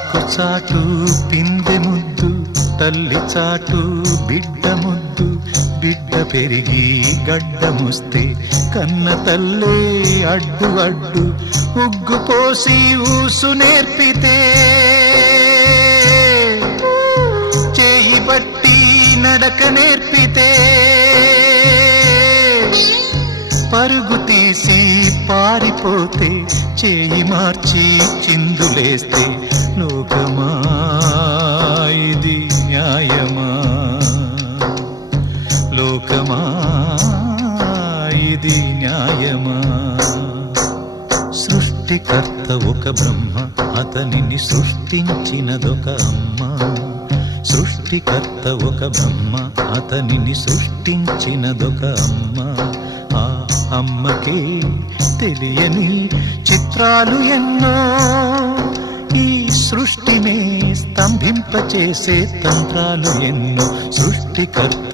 ఆకు చాటు పిందె ముద్దు, తల్లి చాటు బిడ్డ ముద్దు. బిడ్డ పెరిగి గడ్డముస్తే కన్న తల్లే అడ్డు అడ్డు. ఉగ్గు పోసి ఊసు నేర్పితే, చేయి బట్టి నడక నేర్పితే, పరుగు తీసి పారిపోతే, చేయి మార్చి చిందులేస్తే, లోకమా ఇది న్యాయమా? లోకమా ఇది న్యాయమా? సృష్టికర్త ఒక బ్రహ్మ, అతనిని సృష్టించినదొక అమ్మ. సృష్టికర్త ఒక బ్రహ్మ, అతనిని సృష్టించినదొక అమ్మ. ఆ అమ్మకే తెలియని చిత్రాలు ఎన్నో, ఈ సృష్టినే స్తంభింపచేసే తంత్రాలు ఎన్నో. సృష్టికర్త